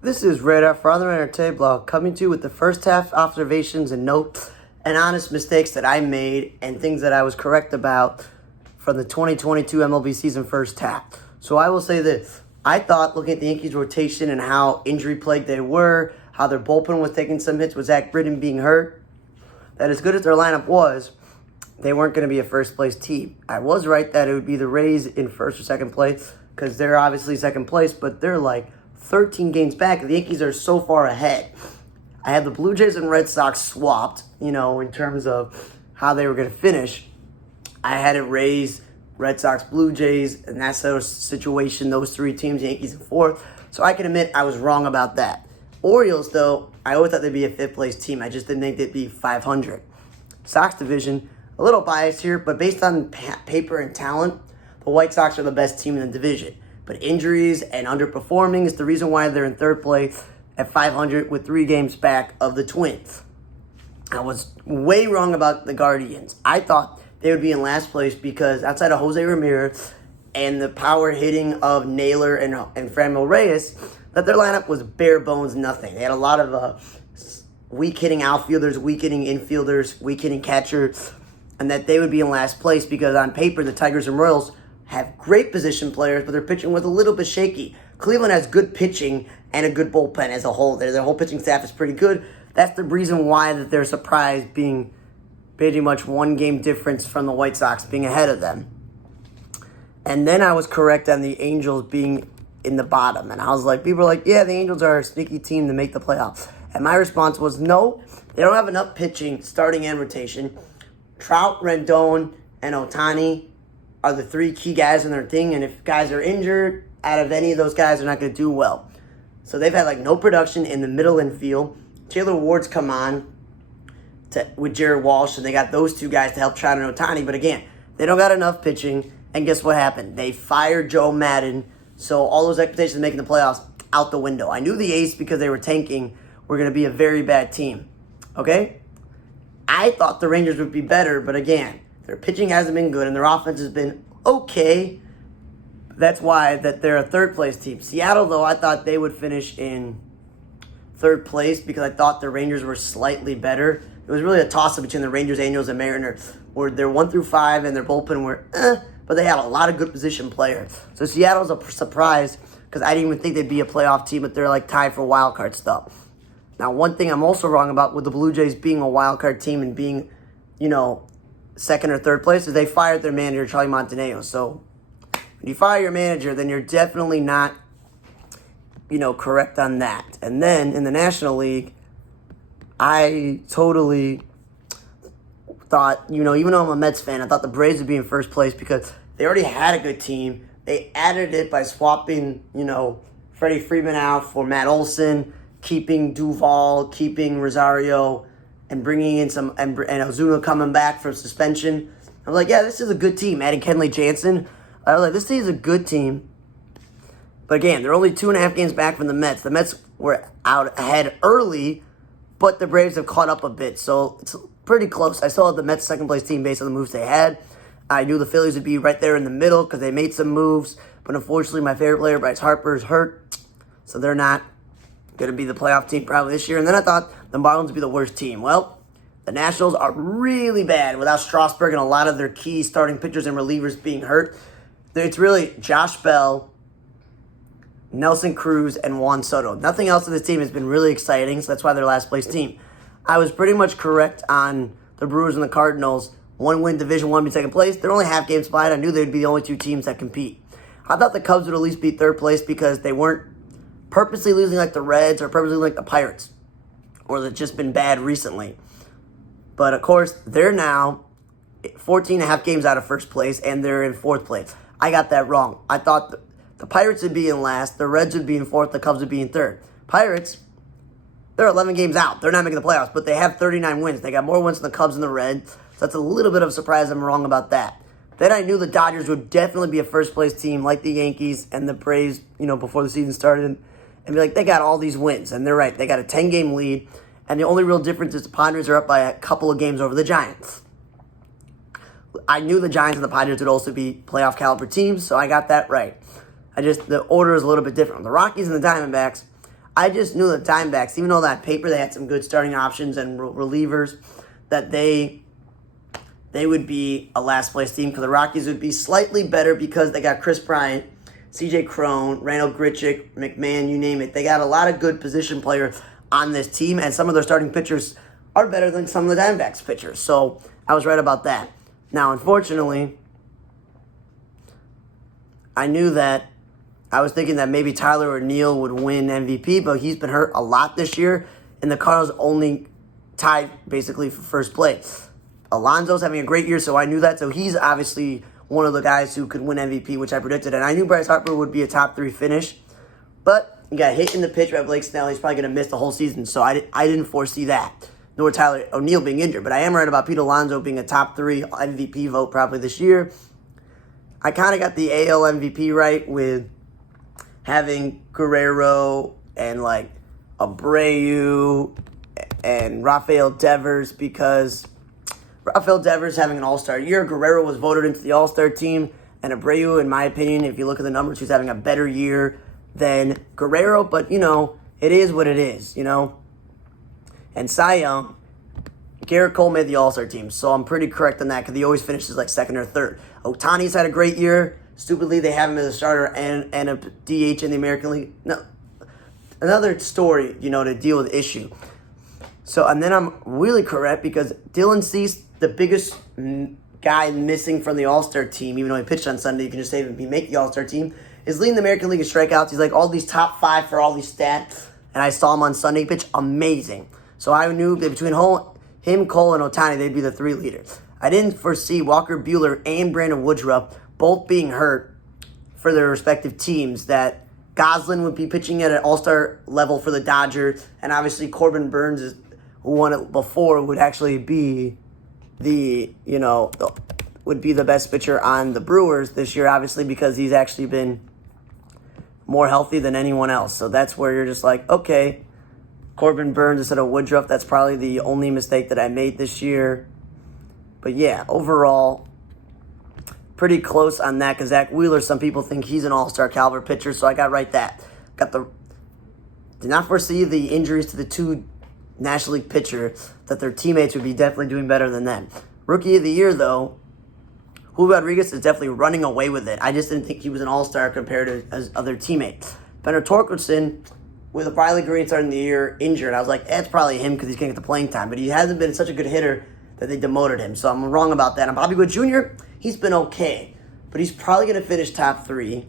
This is Radar for Other Entertainment Blog coming to you with the first half observations and notes and honest mistakes that I made and things that I was correct about from the 2022 MLB season first half. So I will say this. I thought, looking at the Yankees rotation and how injury-plagued they were, how their bullpen was taking some hits with Zach Britton being hurt, that as good as their lineup was, they weren't going to be a first-place team. I was right that it would be the Rays in first or second place because they're obviously second place, but they're like 13 games back. The Yankees are so far ahead. I had the Blue Jays and Red Sox swapped, in terms of how they were going to finish. I had it Rays, Red Sox, Blue Jays, and that's the situation, those three teams, Yankees in fourth. So I can admit I was wrong about that. Orioles, though, I always thought they'd be a fifth-place team. I just didn't think they'd be 500. Sox division, a little biased here, but based on paper and talent, the White Sox are the best team in the division. But injuries and underperforming is the reason why they're in third place at 500 with 3 games back of the Twins. I was way wrong about the Guardians. I thought they would be in last place because outside of Jose Ramirez and the power hitting of Naylor and Franmil Reyes, that their lineup was bare bones nothing. They had a lot of weak hitting outfielders, weak hitting infielders, weak hitting catchers, and that they would be in last place because on paper the Tigers and Royals have great position players, but their pitching was a little bit shaky. Cleveland has good pitching and a good bullpen as a whole. Their whole pitching staff is pretty good. That's the reason why that they're surprised being pretty much 1 game difference from the White Sox being ahead of them. And then I was correct on the Angels being in the bottom. And I was like, people are like, yeah, the Angels are a sneaky team to make the playoffs. And my response was, no, they don't have enough pitching, starting and rotation. Trout, Rendon, and Ohtani are the 3 key guys in their thing, and if guys are injured, out of any of those guys, they're not going to do well. So they've had no production in the middle infield. Taylor Ward's come on with Jared Walsh, and they got those 2 guys to help Trout and Ohtani. But again, they don't got enough pitching, and guess what happened? They fired Joe Madden, so all those expectations of making the playoffs out the window. I knew the A's, because they were tanking, were going to be a very bad team. Okay? I thought the Rangers would be better, but again, their pitching hasn't been good, and their offense has been okay. That's why that they're a third-place team. Seattle, though, I thought they would finish in third place because I thought the Rangers were slightly better. It was really a toss-up between the Rangers, Angels, and Mariners, where they're 1 through 5, and their bullpen were but they have a lot of good position players. So Seattle's a surprise because I didn't even think they'd be a playoff team, but they're tied for wild card stuff. Now, one thing I'm also wrong about with the Blue Jays being a wild card team and being, second or third place is they fired their manager, Charlie Montaneo. So when you fire your manager, then you're definitely not, correct on that. And then in the National League, I totally thought, even though I'm a Mets fan, I thought the Braves would be in first place because they already had a good team. They added it by swapping, Freddie Freeman out for Matt Olson, keeping Duvall, keeping Rosario, and bringing in and Ozuna coming back from suspension. I was like, yeah, this is a good team. Adding Kenley Jansen. I was like, this team is a good team. But again, they're only 2.5 games back from the Mets. The Mets were out ahead early, but the Braves have caught up a bit. So it's pretty close. I still had the Mets second-place team based on the moves they had. I knew the Phillies would be right there in the middle because they made some moves. But unfortunately, my favorite player, Bryce Harper, is hurt. So they're not going to be the playoff team probably this year. And then I thought the Marlins would be the worst team. Well, the Nationals are really bad without Strasburg and a lot of their key starting pitchers and relievers being hurt. It's really Josh Bell, Nelson Cruz, and Juan Soto. Nothing else in this team has been really exciting, so that's why they're last place team. I was pretty much correct on the Brewers and the Cardinals. 1 win Division 1 be second place. They're only half games behind. I knew they'd be the only 2 teams that compete. I thought the Cubs would at least be third place because they weren't purposely losing like the Reds or purposely like the Pirates, or they've just been bad recently. But of course, they're now 14.5 games out of first place, and they're in fourth place. I got that wrong. I thought the Pirates would be in last, the Reds would be in fourth, the Cubs would be in third. Pirates, they're 11 games out. They're not making the playoffs, but they have 39 wins. They got more wins than the Cubs and the Reds, so that's a little bit of a surprise. I'm wrong about that. Then I knew the Dodgers would definitely be a first-place team like the Yankees and the Braves, before the season started, and be like, they got all these wins. And they're right. They got a 10-game lead, and the only real difference is the Padres are up by a couple of games over the Giants. I knew the Giants and the Padres would also be playoff caliber teams, so I got that right. The order is a little bit different. The Rockies and the Diamondbacks, I just knew the Diamondbacks, even though that paper they had some good starting options and relievers, that they would be a last place team, because the Rockies would be slightly better because they got Chris Bryant, C.J. Cron, Randall Grichuk, McMahon, you name it. They got a lot of good position players on this team, and some of their starting pitchers are better than some of the Diamondbacks pitchers. So I was right about that. Now, unfortunately, I knew that I was thinking that maybe Tyler O'Neill would win MVP, but he's been hurt a lot this year, and the Cardinals only tied basically for first place. Alonso's having a great year, so I knew that. So he's obviously one of the guys who could win MVP, which I predicted. And I knew Bryce Harper would be a top 3 finish. But he got hit in the pitch by Blake Snell. He's probably going to miss the whole season. So I didn't foresee that, nor Tyler O'Neill being injured. But I am right about Pete Alonso being a top 3 MVP vote probably this year. I kind of got the AL MVP right with having Guerrero and like Abreu and Rafael Devers, because Rafael Devers having an all-star year. Guerrero was voted into the all-star team. And Abreu, in my opinion, if you look at the numbers, he's having a better year than Guerrero. But, it is what it is, And Cy Young, Garrett Cole made the all-star team. So I'm pretty correct on that, because he always finishes like second or third. Ohtani's had a great year. Stupidly, they have him as a starter and a DH in the American League. No, another story, to deal with issue. So, and then I'm really correct, because Dylan Cease, the biggest guy missing from the All-Star team, even though he pitched on Sunday, you can just say he make the All-Star team, is leading the American League in strikeouts. He's like all these top 5 for all these stats, and I saw him on Sunday pitch. Amazing. So I knew that between him, Cole, and Ohtani, they'd be the 3 leaders. I didn't foresee Walker Buehler and Brandon Woodruff both being hurt for their respective teams, that Goslin would be pitching at an all-star level for the Dodgers, and obviously Corbin Burns, who won it before, would actually be would be the best pitcher on the Brewers this year, obviously, because he's actually been more healthy than anyone else. So that's where you're just like, okay, Corbin Burns instead of Woodruff, that's probably the only mistake that I made this year. But yeah, overall, pretty close on that, because Zach Wheeler, some people think he's an all-star caliber pitcher, so I got right that. Did not foresee the injuries to the 2 National League pitchers, that their teammates would be definitely doing better than them. Rookie of the year, though, Julio Rodriguez is definitely running away with it. I just didn't think he was an all-star compared to his other teammates. Benner Torkelson, with Riley Green starting the year injured, I was like, it's probably him because he's going to get the playing time. But he hasn't been such a good hitter that they demoted him. So I'm wrong about that. And Bobby Witt Jr., he's been okay, but he's probably going to finish top 3.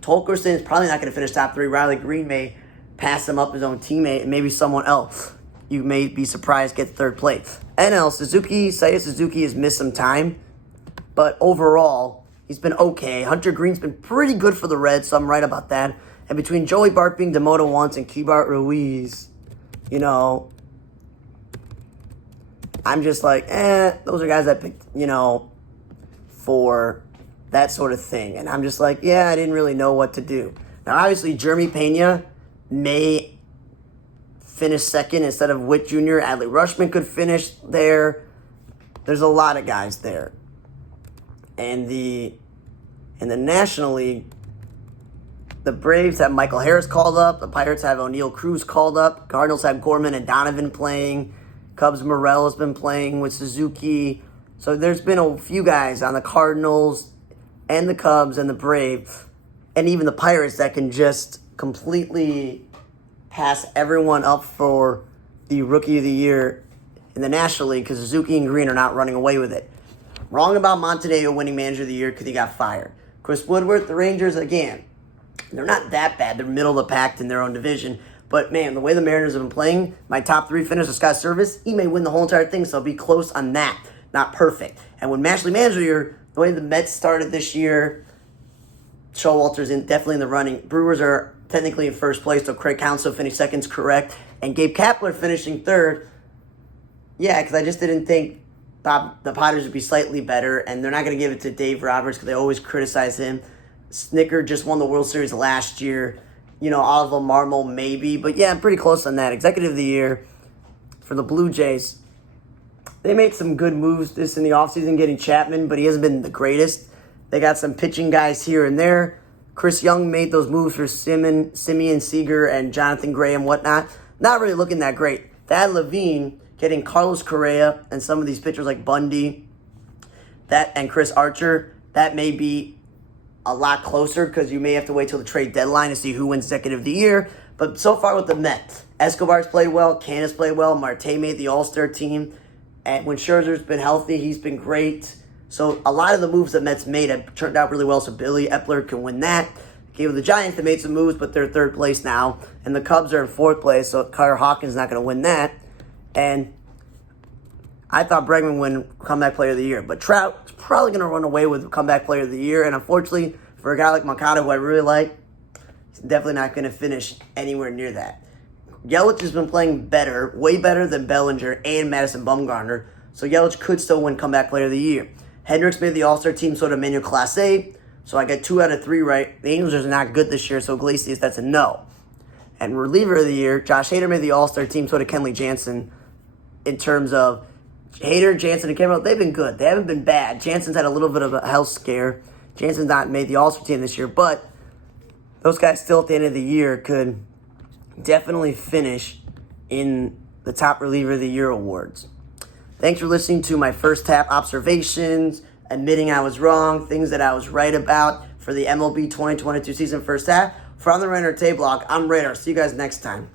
Torkelson is probably not going to finish top 3. Riley Green may pass him up his own teammate, and maybe someone else you may be surprised gets 3rd place. NL Seiya Suzuki has missed some time, but overall, he's been okay. Hunter Green's been pretty good for the Reds, so I'm right about that. And between Joey Bart being demoted once and Keibart Ruiz, I'm just like, those are guys I picked, for that sort of thing. And I'm just like, I didn't really know what to do. Now, obviously, Jeremy Pena may finish second instead of Witt Jr. Adley Rutschman could finish there. There's a lot of guys there. And in the National League, the Braves have Michael Harris called up. The Pirates have O'Neill Cruz called up. Cardinals have Gorman and Donovan playing. Cubs Morel has been playing with Suzuki. So there's been a few guys on the Cardinals and the Cubs and the Braves and even the Pirates that can just completely pass everyone up for the Rookie of the Year in the National League, because Suzuki and Green are not running away with it. Wrong about Montenegro winning Manager of the Year because he got fired. Chris Woodward, the Rangers, again, they're not that bad. They're middle of the pack in their own division. But, man, the way the Mariners have been playing, my top 3 finisher, Scott Service, he may win the whole entire thing, so I'll be close on that. Not perfect. And when National League Manager of the Year, the way the Mets started this year, Showalter's definitely in the running. Brewers are technically in first place, so Craig Counsell finished second, correct. And Gabe Kapler finishing 3rd. Yeah, because I just didn't think the Padres would be slightly better, and they're not going to give it to Dave Roberts because they always criticize him. Snicker just won the World Series last year. Oliver Marmol maybe. But, yeah, I'm pretty close on that. Executive of the Year for the Blue Jays. They made some good moves this in the offseason, getting Chapman, but he hasn't been the greatest. They got some pitching guys here and there. Chris Young made those moves for Simeon Seager and Jonathan Gray and whatnot. Not really looking that great. Thad Levine getting Carlos Correa and some of these pitchers like Bundy and Chris Archer, that may be a lot closer because you may have to wait till the trade deadline to see who wins Second of the Year. But so far with the Mets, Escobar's played well, Candace played well, Marte made the All-Star team, and when Scherzer's been healthy, he's been great. So a lot of the moves the Mets made have turned out really well, so Billy Epler can win that. Okay, with the Giants, they made some moves, but they're third place now, and the Cubs are in fourth place, so Carter Hawkins is not going to win that. And I thought Bregman would win Comeback Player of the Year, but Trout is probably going to run away with Comeback Player of the Year, and unfortunately, for a guy like Mercado, who I really like, he's definitely not going to finish anywhere near that. Yelich has been playing better, way better than Bellinger and Madison Bumgarner, so Yelich could still win Comeback Player of the Year. Hendricks made the All-Star team, so did Manuel Clase, so I got 2 out of 3 right. The Angels are not good this year, so Iglesias, that's a no. And reliever of the year, Josh Hader made the All-Star team, so did Kenley Jansen. In terms of Hader, Jansen, and Cameron, they've been good. They haven't been bad. Jansen's had a little bit of a health scare. Jansen's not made the All-Star team this year, but those guys still at the end of the year could definitely finish in the top reliever of the year awards. Thanks for listening to my first tap observations, admitting I was wrong, things that I was right about for the MLB 2022 season first half. For On the Radar Tay blog, I'm Radar. See you guys next time.